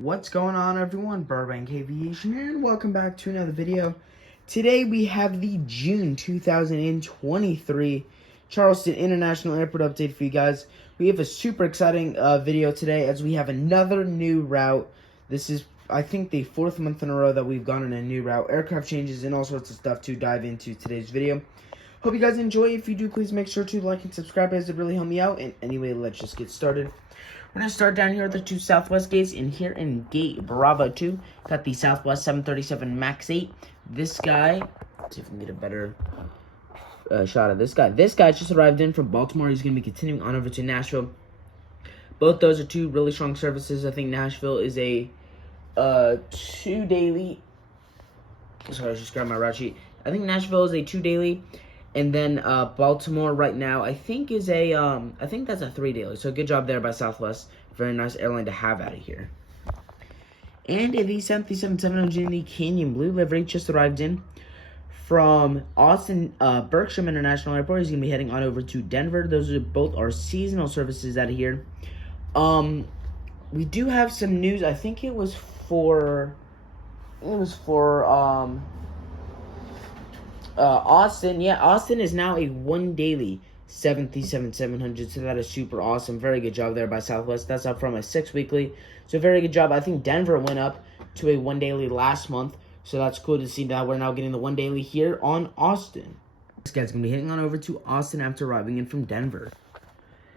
What's going on, everyone? Burbank Aviation here, and welcome back to another video. Today we have the June 2023 Charleston International Airport update for you guys. We have a super exciting video today as we have another new route. This is, I think, the fourth month in a row that we've gone on a new route. Aircraft changes and all sorts of stuff to dive into today's video. Hope you guys enjoy. If you do, please make sure to like and subscribe, as it really help me out. And anyway, let's just get started. We're going to start down here at the two Southwest gates. And here in gate Bravo 2, got the Southwest 737 MAX 8. This guy, let's see if we can get a better shot of this guy. This guy just arrived in from Baltimore. He's going to be continuing on over to Nashville. Both those are two really strong services. I think Nashville is a 2 daily. Sorry, I just grabbed my route sheet. I think Nashville is a 2 daily. And then Baltimore right now, I think is a I think that's a 3 daily. So good job there by Southwest. Very nice airline to have out of here. And the 737-700 in the Canyon Blue livery just arrived in from Austin Bergstrom International Airport. He's gonna be heading on over to Denver. Those are both our seasonal services out of here. We do have some news. I think it was for Austin. Yeah, Austin is now a 1 daily 737-700, so that is super awesome. Very good job there by Southwest. That's up from a 6 weekly, so very good job. I think Denver went up to a 1 daily last month, so that's cool to see that we're now getting the 1 daily here on Austin. This guy's going to be heading on over to Austin after arriving in from Denver.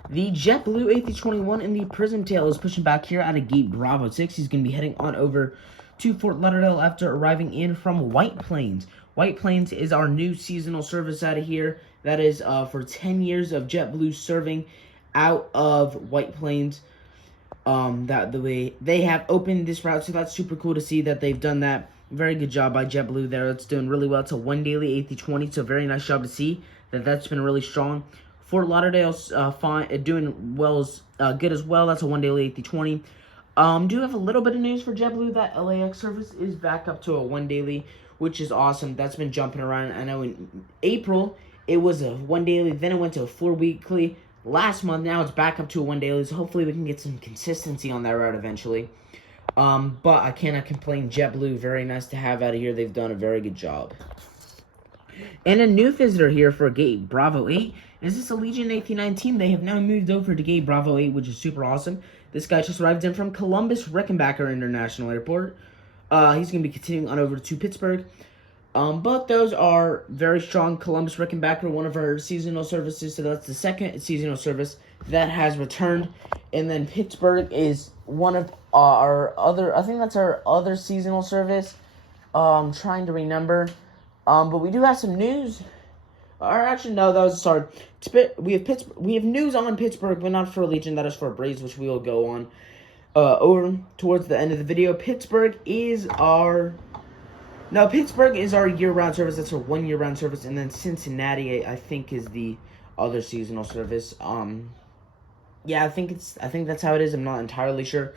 The JetBlue A321 in the Prism Tail is pushing back here out of gate Bravo 6. He's going to be heading on over to Fort Lauderdale after arriving in from White Plains. White Plains is our new seasonal service out of here. That is for 10 years of JetBlue serving out of White Plains. That the way they have opened this route, so that's super cool to see that they've done that. Very good job by JetBlue there. It's doing really well. It's a 1 daily A320, so very nice job to see that that's been really strong. Fort Lauderdale's doing well, good as well. That's a 1 daily A320. Do have a little bit of news for JetBlue that LAX service is back up to a 1 daily, which is awesome. That's been jumping around. I know in April it was a 1 daily, then it went to a 4 weekly. Last month, now it's back up to a 1 daily, so hopefully we can get some consistency on that route eventually. But I cannot complain. JetBlue, very nice to have out of here. They've done a very good job. And a new visitor here for gate Bravo 8 is this Allegiant A319. They have now moved over to gate Bravo 8, which is super awesome. This guy just arrived in from Columbus Rickenbacker International Airport. He's going to be continuing on over to Pittsburgh. But those are very strong. Columbus Rickenbacker, one of our seasonal services. So that's the second seasonal service that has returned. And then Pittsburgh is one of our other, I think that's our other seasonal service. I'm trying to remember. But we do have some news. Or actually, no, that was, sorry. We have news on Pittsburgh, but not for Allegiant. That is for Braves, which we will go on over towards the end of the video. Pittsburgh is our year-round service. That's our 1 year-round service. And then Cincinnati, I think, is the other seasonal service. Yeah, I think that's how it is. I'm not entirely sure.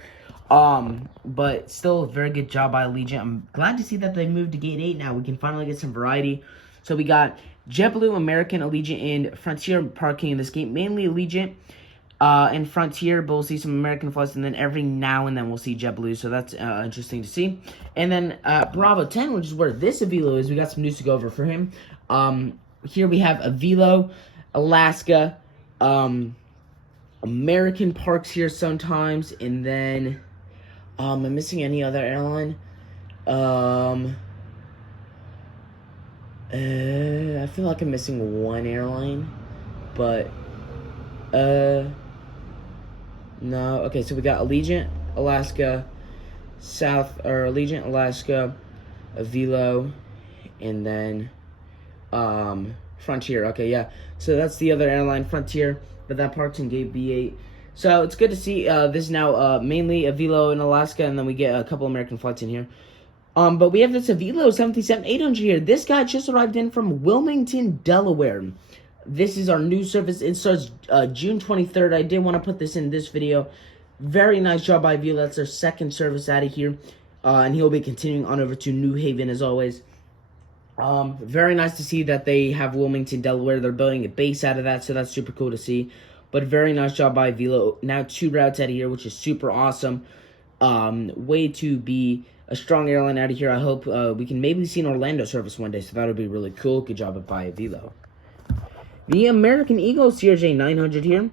But still a very good job by Allegiant. I'm glad to see that they moved to gate 8 now. We can finally get some variety. So we got JetBlue, American, Allegiant, and Frontier parking in this gate. Mainly Allegiant and Frontier, but we'll see some American flights, and then every now and then we'll see JetBlue. So that's interesting to see. And then Bravo 10, which is where this Avelo is, we got some news to go over for him. Here we have Avelo, Alaska, American parks here sometimes, and then am I missing any other airline? I feel like I'm missing one airline, but no. Okay, so we got Allegiant, Alaska, Allegiant, Alaska, Avelo, and then Frontier. Okay, yeah. So that's the other airline, Frontier, but that parks in gate B8. So it's good to see this now mainly Avelo in Alaska, and then we get a couple American flights in here. But we have this Avelo 737-800 here. This guy just arrived in from Wilmington, Delaware. This is our new service. It starts June 23rd. I did want to put this in this video. Very nice job by Avelo. That's their second service out of here. And he'll be continuing on over to New Haven as always. Very nice to see that they have Wilmington, Delaware. They're building a base out of that, so that's super cool to see. But very nice job by Avelo. Now 2 routes out of here, which is super awesome. way to be a strong airline out of here. I hope we can maybe see an Orlando service one day, so that would be really cool. Good job by Avelo. The American Eagle CRJ 900 here,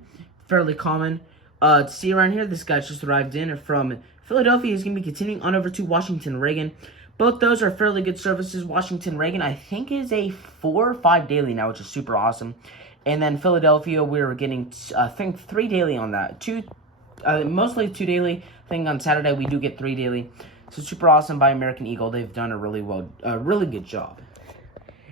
fairly common to see around here. This guy just arrived in from Philadelphia. He's going to be continuing on over to Washington Reagan. Both those are fairly good services. Washington Reagan, I think, is a 4 or 5 daily now, which is super awesome. And then Philadelphia, we're getting, I think, 3 daily on that. Mostly 2 daily. I think on Saturday we do get 3 daily. So super awesome by American Eagle. They've done a really good job.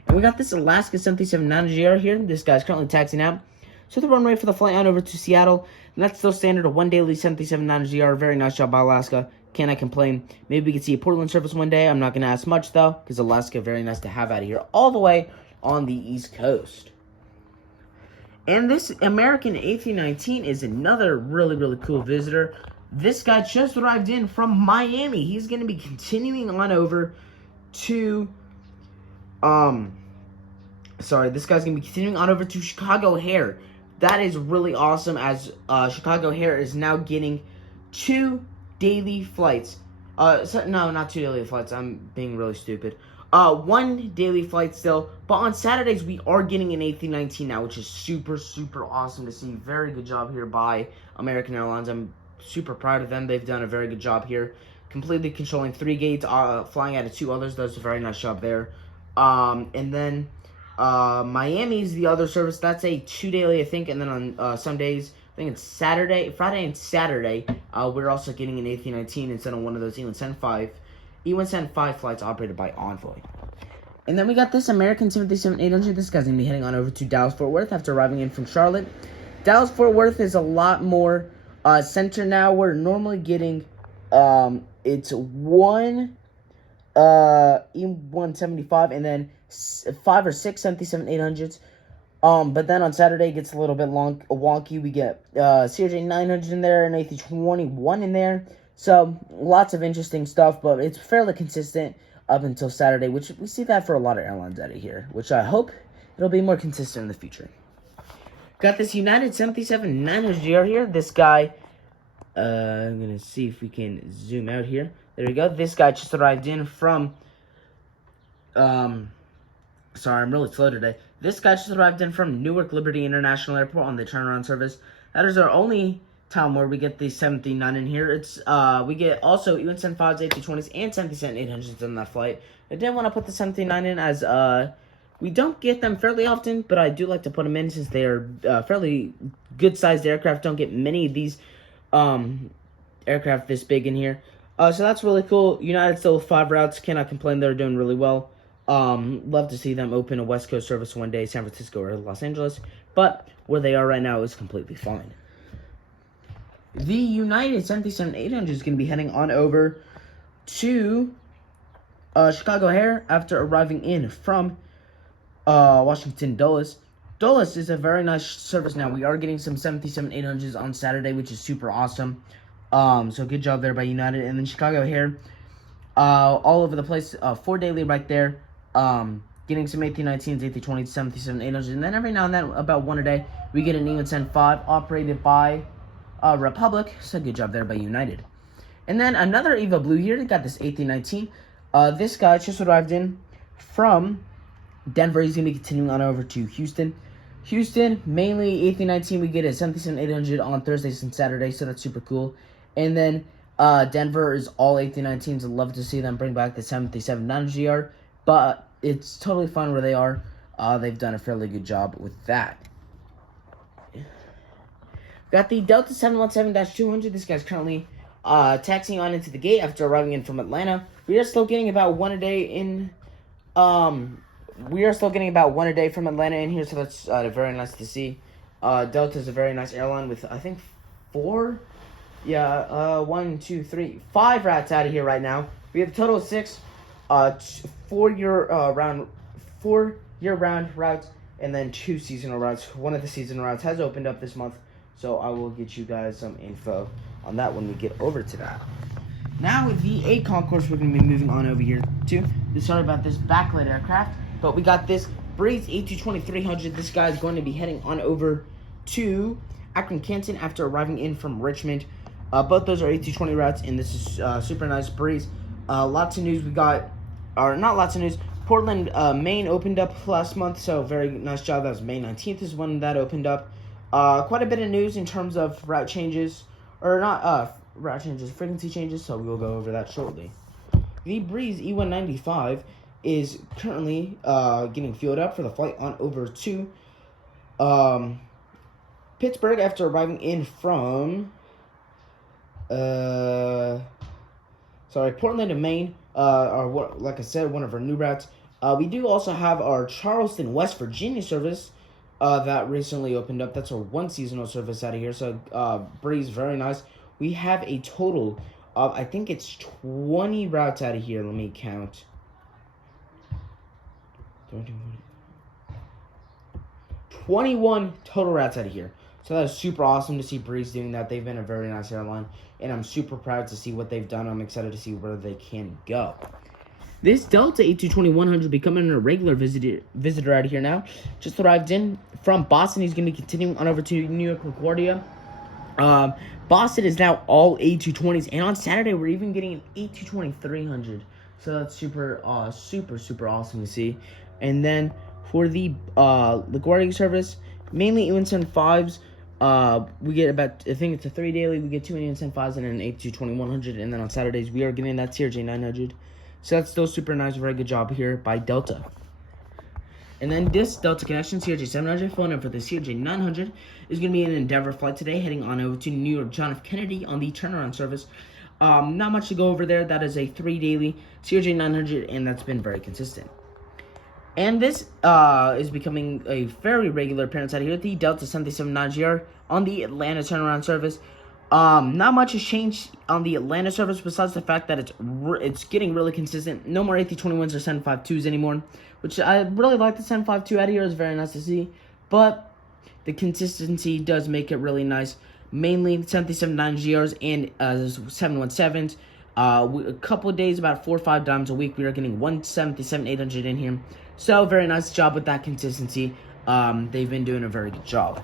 And we got this Alaska 737-900 here. This guy's currently taxiing out. So the runway for the flight on over to Seattle. And that's still standard, a 1 daily 737-900. Very nice job by Alaska. Cannot complain. Maybe we could see a Portland service one day. I'm not going to ask much, though, because Alaska, very nice to have out of here all the way on the East Coast. And this American A319 is another really cool visitor. This guy just arrived in from Miami. He's going to be continuing on over to... this guy's going to be continuing on over to Chicago O'Hare. That is really awesome, as Chicago O'Hare is now getting 2 daily flights. No, not 2 daily flights. I'm being really stupid. 1 daily flight still. But on Saturdays, we are getting an A319 now, which is super awesome to see. Very good job here by American Airlines. I'm super proud of them. They've done a very good job here. Completely controlling 3 gates, flying out of 2 others. Does a very nice job there. And then Miami's the other service. That's a 2 daily, I think. And then on some days, I think it's Friday and Saturday, we're also getting an A319 instead of one of those E175 flights operated by Envoy. And then we got this American 737-800. This guy's going to be heading on over to Dallas-Fort Worth after arriving in from Charlotte. Dallas-Fort Worth is a lot more center now. We're normally getting, it's 1 E175 and then 5 or 6 737-800s. But then on Saturday it gets a little bit wonky. We get CRJ 900 in there and A321 in there. So lots of interesting stuff, but it's fairly consistent up until Saturday, which we see that for a lot of airlines out of here, which I hope it'll be more consistent in the future. Got this United 737-900 here. This guy, I'm going to see if we can zoom out here. There we go. This guy just arrived in from, sorry, I'm really slow today. This guy just arrived in from Newark Liberty International Airport on the turnaround service. That is our only time where we get the 739 in here. It's we get also E175s, A320s, and 737-800s on that flight. I didn't want to put the 739 in as we don't get them fairly often, but I do like to put them in since they are fairly good-sized aircraft. Don't get many of these aircraft this big in here. So that's really cool. United still with 5 routes. Cannot complain. They're doing really well. Love to see them open a West Coast service one day, San Francisco or Los Angeles. But where they are right now is completely fine. The United 737-800 is going to be heading on over to Chicago O'Hare after arriving in from Washington Dulles. Dulles is a very nice service now. We are getting some 737-800s on Saturday, which is super awesome. So good job there by United. And then Chicago O'Hare, all over the place, 4 daily right there. Getting some A319s, A320s, 737-800s, and then every now and then, about 1 a day, we get an E175 operated by Republic. So good job there by United. And then another Avelo here. They got this A319. This guy just arrived in from Denver. He's going to be continuing on over to Houston. Houston, mainly A319. We get a 737-800 on Thursdays and Saturdays, so that's super cool. And then Denver is all A319s. I'd love to see them bring back the 737-900, but it's totally fine where they are. They've done a fairly good job with that. Got the Delta 717-200. This guy's currently taxiing on into the gate after arriving in from Atlanta. We are still getting about 1 a day in. We are still getting about 1 a day from Atlanta in here, so that's very nice to see. Delta is a very nice airline with, I think, 5 routes out of here right now. We have a total of 6 4-year-round routes and then 2 seasonal routes. One of the seasonal routes has opened up this month, so I will get you guys some info on that when we get over to that. Now with the A concourse, we're going to be moving on over here to. Sorry about this backlit aircraft, but we got this Breeze A220-300. This guy is going to be heading on over to Akron, Canton after arriving in from Richmond. Both those are A220 routes, and this is super nice breeze. Lots of news we got, or not lots of news. Portland, Maine opened up last month, so very nice job. That was May 19th is when that opened up. Quite a bit of news in terms of route changes, or not route changes, frequency changes, so we'll go over that shortly. The Breeze E195 is currently getting fueled up for the flight on over to Pittsburgh after arriving in from Portland to Maine, like I said, one of our new routes. We do also have our Charleston, West Virginia service that recently opened up. That's our one seasonal service out of here. So Breeze, very nice. We have a total of, I think it's 20 routes out of here. Let me count. 21 total routes out of here. So that is super awesome to see Breeze doing that. They've been a very nice airline, and I'm super proud to see what they've done. I'm excited to see where they can go. This Delta A220-100 becoming a regular visitor out of here now. Just arrived in from Boston. He's going to be continuing on over to New York LaGuardia. Boston is now all A220s, and on Saturday we're even getting an A220-300. So that's super awesome to see. And then for the LaGuardia service, mainly E175s. We get about, I think it's a 3 daily. We get 2 E175s and an A220-100, and then on Saturdays we are getting that CRJ-900. So that's still super nice. Very good job here by Delta. And then this Delta Connection CRJ-700 phone number for the CRJ-900 is going to be an Endeavor flight today, heading on over to New York John F. Kennedy on the turnaround service. Not much to go over there. That is a 3 daily CRJ-900, and that's been very consistent. And this is becoming a very regular appearance out of here, the Delta 737-9GR on the Atlanta turnaround service. Not much has changed on the Atlanta service besides the fact that it's getting really consistent. No more A321s or 752s anymore, which I really like. The 752 out of here is very nice to see, but the consistency does make it really nice. Mainly the 737-9GRs and 717s. A couple of days, about 4 or 5 times a week, we are getting 177-800 in here. So very nice job with that consistency. They've been doing a very good job.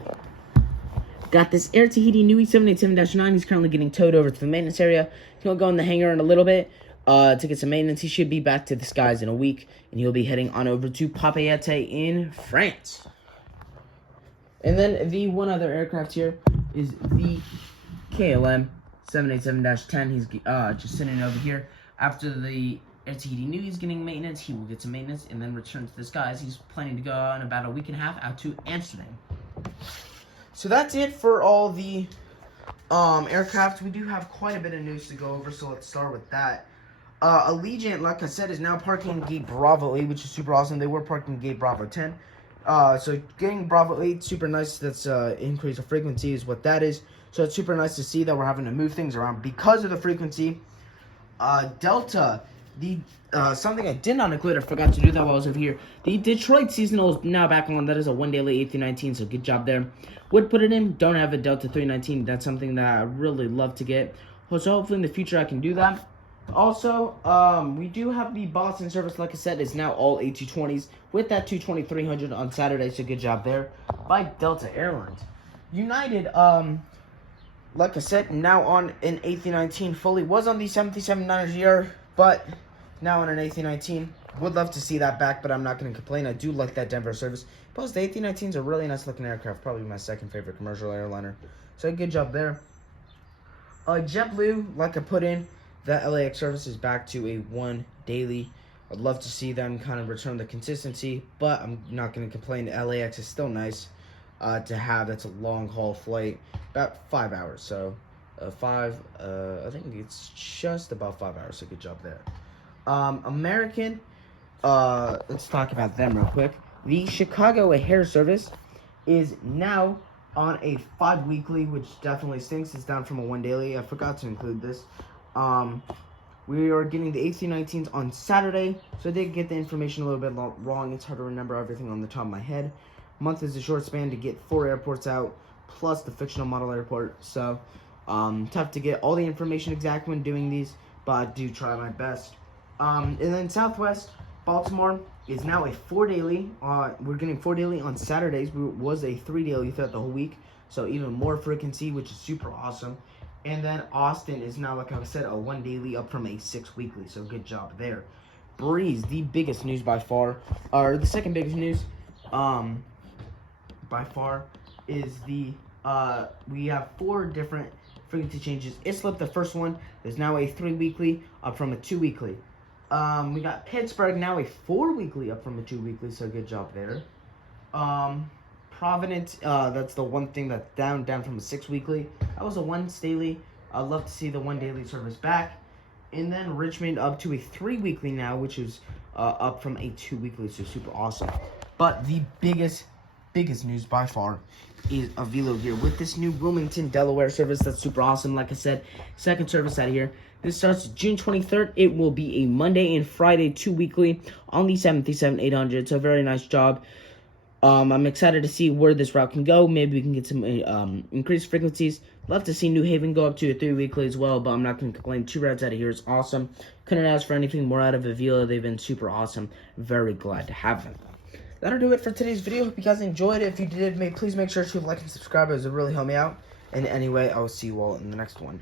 Got this Air Tahiti Nui 787-9. He's currently getting towed over to the maintenance area. He'll go in the hangar in a little bit to get some maintenance. He should be back to the skies in a week, and he'll be heading on over to Papeete in France. And then the one other aircraft here is the KLM 787-10. He's just sitting over here. After the Air Tahiti Nui is getting maintenance, he will get some maintenance and then return to the skies. He's planning to go in about a week and a half out to Amsterdam. So that's it for all the aircraft. We do have quite a bit of news to go over, so let's start with that. Allegiant, like I said, is now parking gate Bravo 8, which is super awesome. They were parking gate Bravo 10. So getting Bravo 8, super nice. That's increase of frequency is what that is. So it's super nice to see that we're having to move things around because of the frequency. Delta, something I did not include, I forgot to do that while I was over here. The Detroit seasonal is now back on. That is a 1 daily A319, so good job there. Would put it in. Don't have a Delta 319. That's something that I really love to get. So hopefully in the future I can do that. Also, we do have the Boston service, like I said, is now all A220s with that 220-300 on Saturday, so good job there by Delta Airlines. United, like I said, now on an A319 fully. Was on the 737-9GR, but now on an A319. Would love to see that back, but I'm not going to complain. I do like that Denver service. Plus, the A319s are really nice looking aircraft. Probably my second favorite commercial airliner. So, good job there. JetBlue, like I put in, that LAX service is back to a 1 daily. I'd love to see them kind of return the consistency, but I'm not going to complain. LAX is still nice to have. That's a long haul flight, about 5 hours. So, I think it's just about 5 hours. So, good job there. American, let's talk about them real quick. The Chicago O'Hare service is now on a 5 weekly, which definitely stinks. It's down from a 1 daily. I forgot to include this. We are getting the A319s on Saturday, so I did get the information a little bit wrong. It's hard to remember everything on the top of my head. Month is a short span to get 4 airports out, plus the fictional model airport. So, tough to get all the information exact when doing these, but I do try my best. And then Southwest, Baltimore is now a 4 daily. We're getting 4 daily on Saturdays. We was a 3 daily throughout the whole week, so even more frequency, which is super awesome. And then Austin is now, like I said, a 1 daily up from a 6 weekly. So good job there. Breeze, the biggest news by far, or the second biggest news, by far, is the we have 4 different frequency changes. Islip, the first one, is now a 3 weekly up from a 2 weekly. We got Pittsburgh, now a 4 weekly up from a 2 weekly. So good job there. Providence, that's the one thing that's down from a 6 weekly. That was a 1 daily. I'd love to see the 1 daily service back. And then Richmond up to a 3 weekly now, which is up from a 2 weekly, so super awesome. But the biggest news by far is Avelo here with this new Wilmington, Delaware service. That's super awesome. Like I said, second service out of here. This starts June 23rd. It will be a Monday and Friday 2 weekly on the 737-800. So very nice job. I'm excited to see where this route can go. Maybe we can get some increased frequencies. Love to see New Haven go up to a 3 weekly as well, but I'm not going to complain. 2 routes out of here is awesome. Couldn't ask for anything more out of Avelo. They've been super awesome. Very glad to have them. That'll do it for today's video. Hope you guys enjoyed it. If you did, please make sure to like and subscribe. It would really help me out. And anyway, I will see you all in the next one.